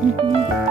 Mhm.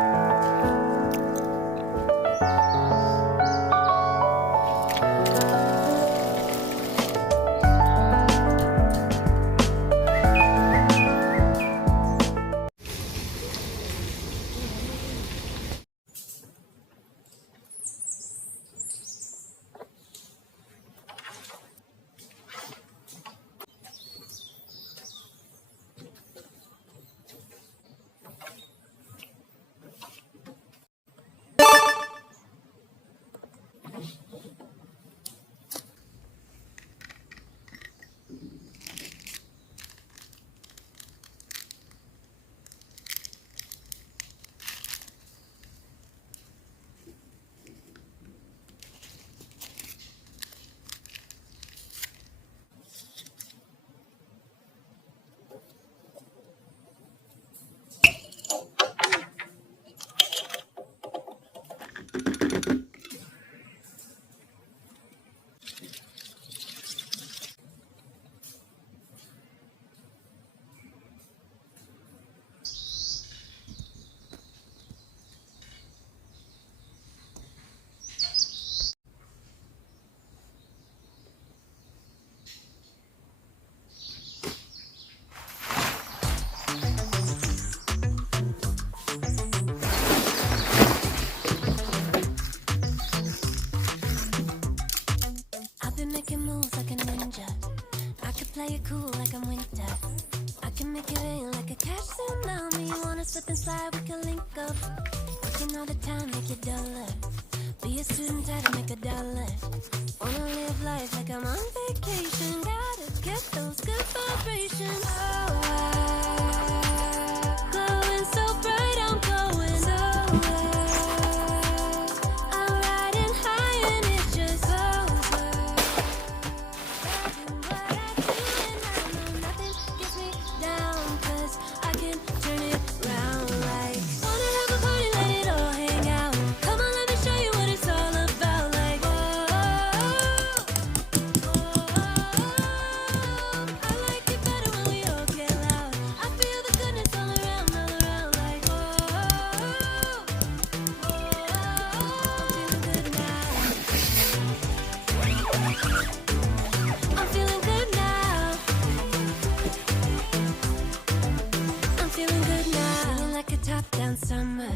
I've been making moves like a ninja. I could play it cool like I'm winter. I can make it rain like a cash tsunami. You wanna slip and slide, we can link up. Working all the time, make it dollar. Be a student, try to make $1. Wanna live life like I'm on vacation. Gotta get those good vibrations. Oh, glowing so bright, I'm glowing so I'm riding high and it just goes what I feel and I know nothing gets me down 'cause I can turn it round like wanna have a party, let it all hang out. Come on, let me show you what it's all about. Like I like it better when we all get loud. I feel the goodness all around, like I'm feeling good now. I'm feeling good now. I'm feeling good now. Feeling like a top-down summer.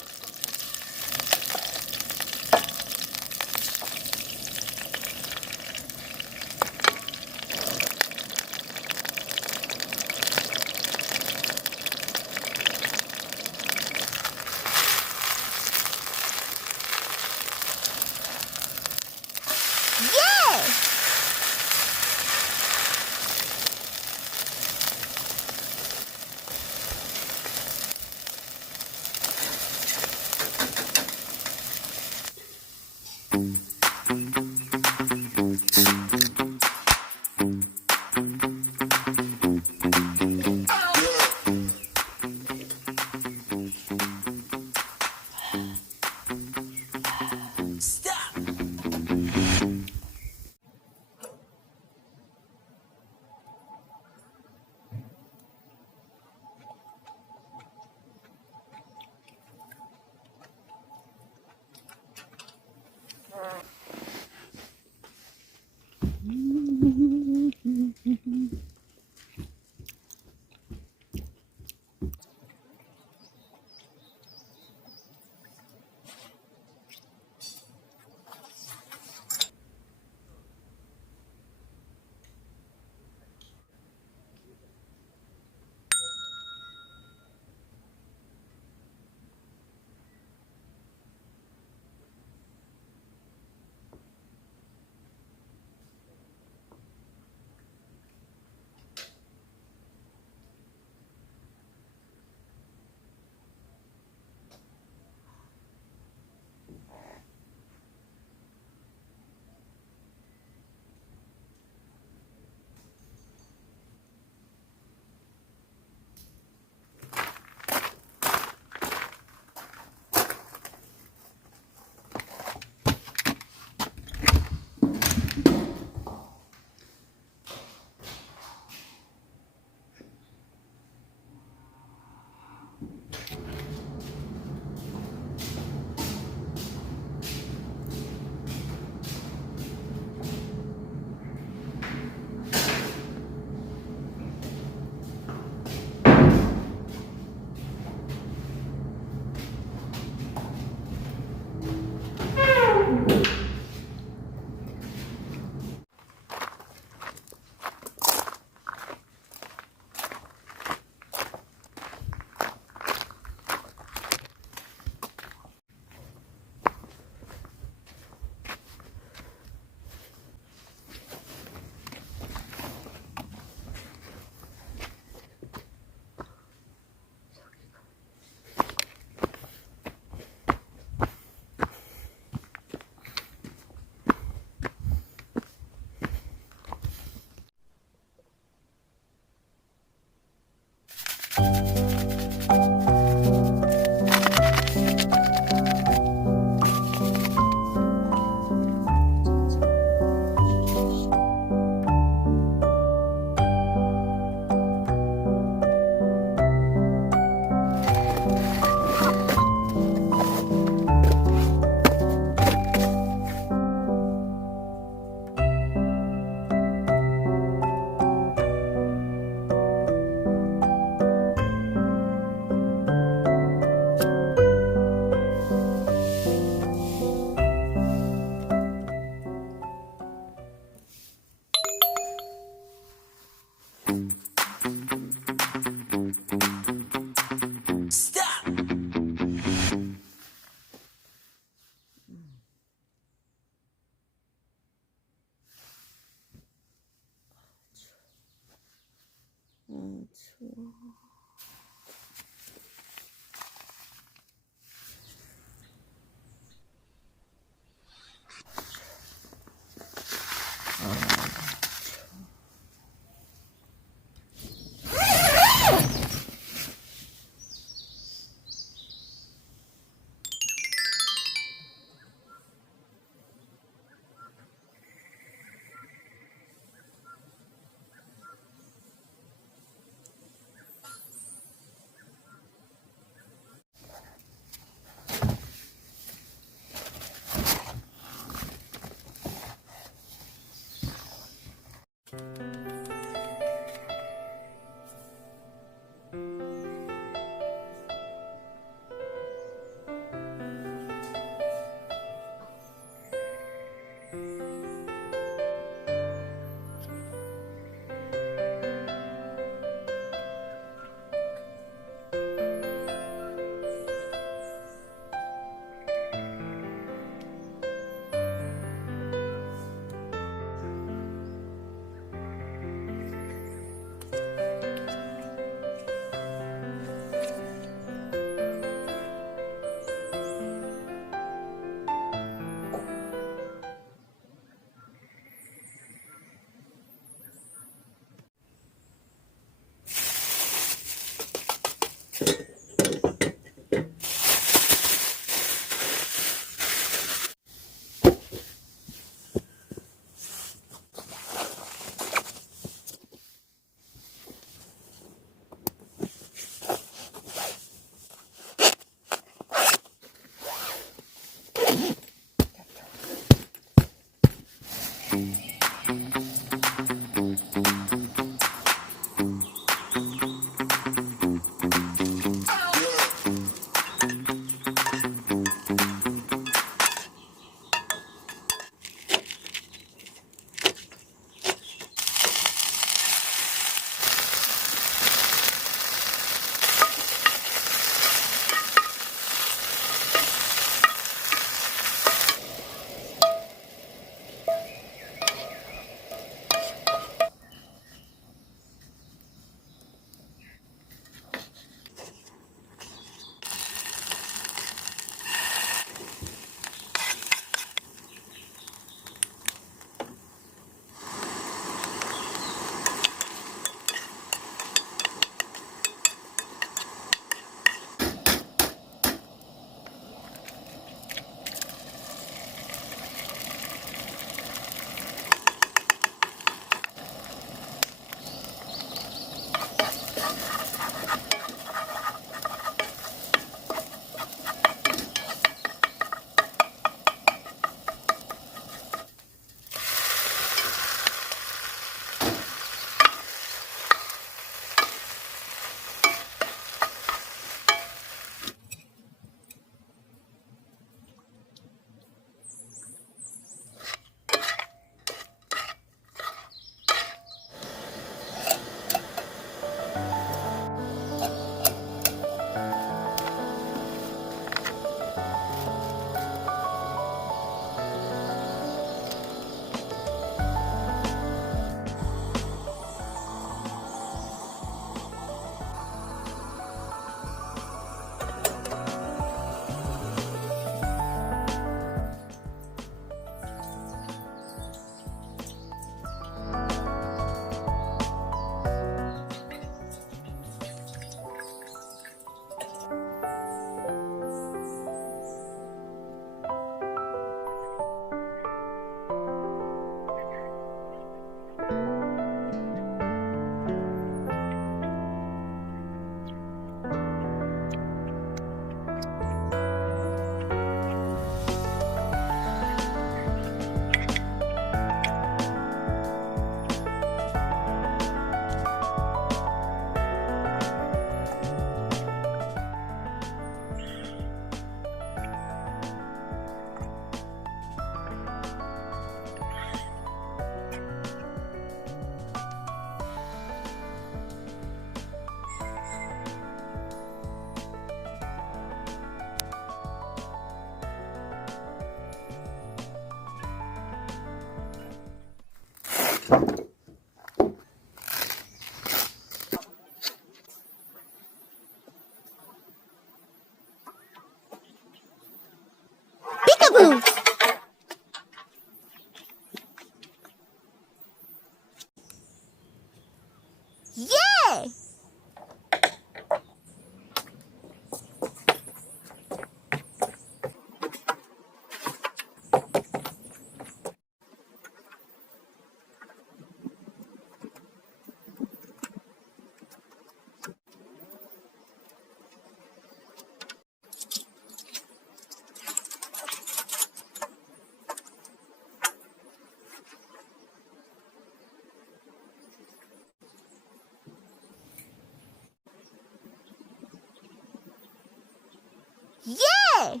Hey!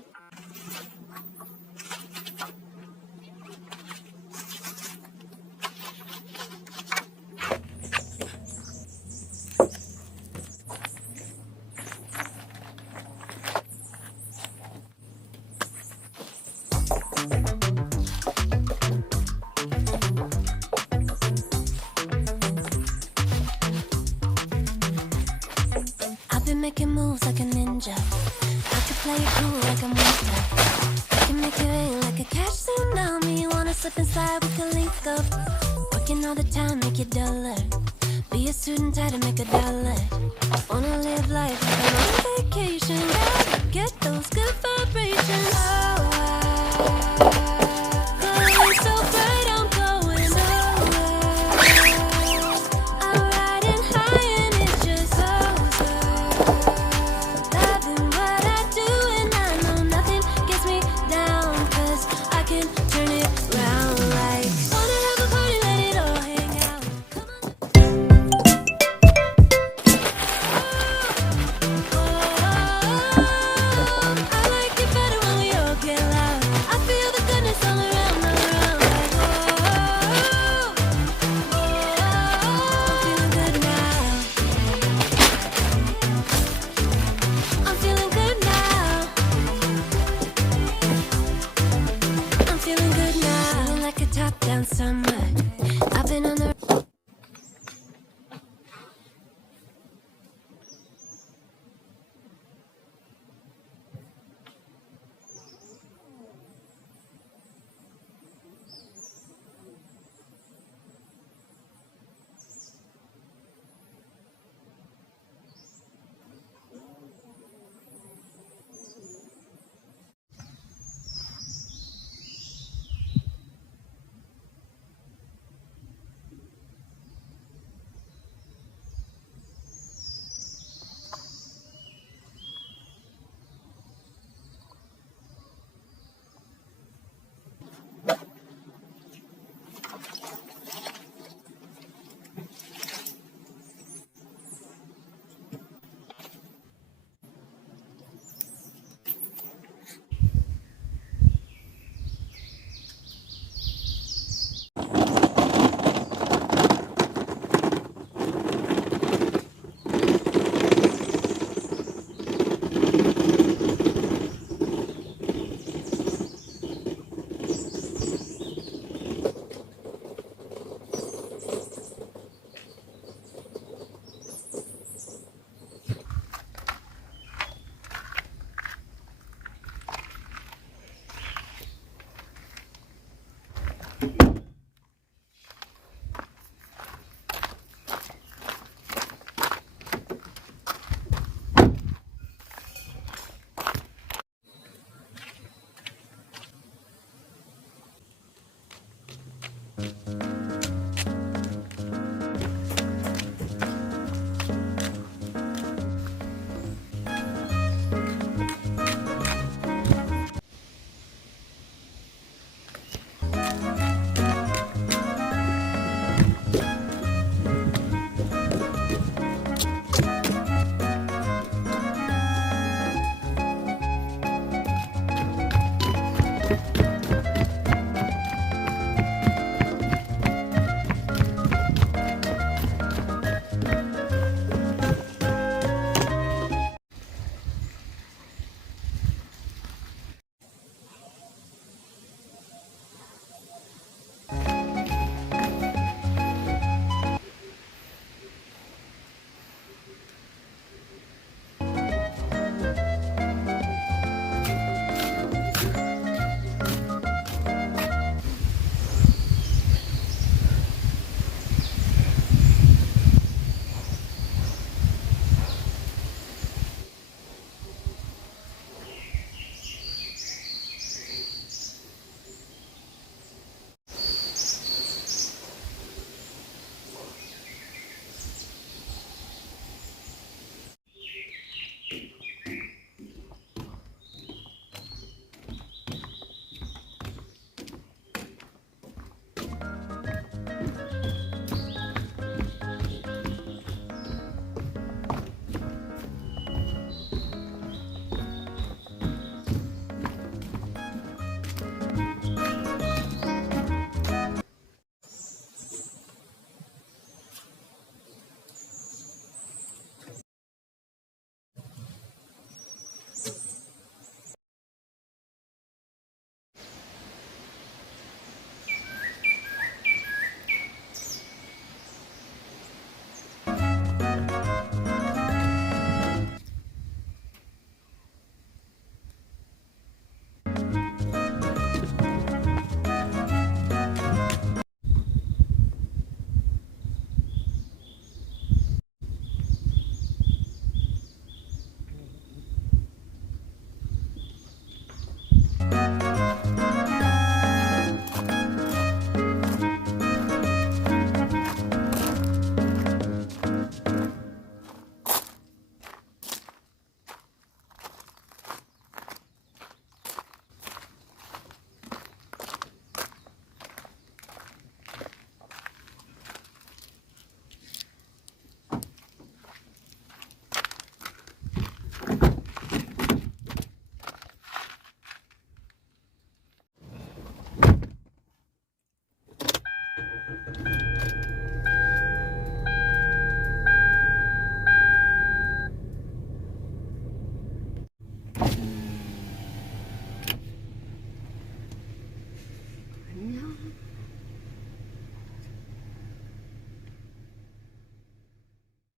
I've been making moves like a ninja. I could play it cool like I'm winter. I can make it rain like a cash tsunami. Wanna slip and slide, we can link up. Working all the time, make it duller. Be a student, tie to make a dollar. Wanna live life like I'm on vacation. Gotta get those good vibrations. Oh, glowing so bright, I'm going nowhere. I'm riding high and it's just so loving what I do, and I know nothing gets me down, 'cause I can turn it round like wanna have a party, let it all hang out. Come on. I like it better when we all get loud. I feel the goodness all around like I'm feeling good now. I'm feeling good now. I'm feeling good now. Feeling like a top-down summer. I've been on the